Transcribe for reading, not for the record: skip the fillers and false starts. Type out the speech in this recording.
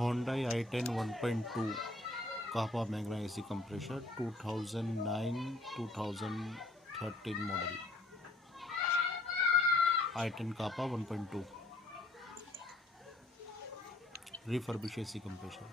Hyundai i10 1.2 kappa Magna AC compressor 2009-2013 model. i10 kappa 1.2 refurbished AC compressor.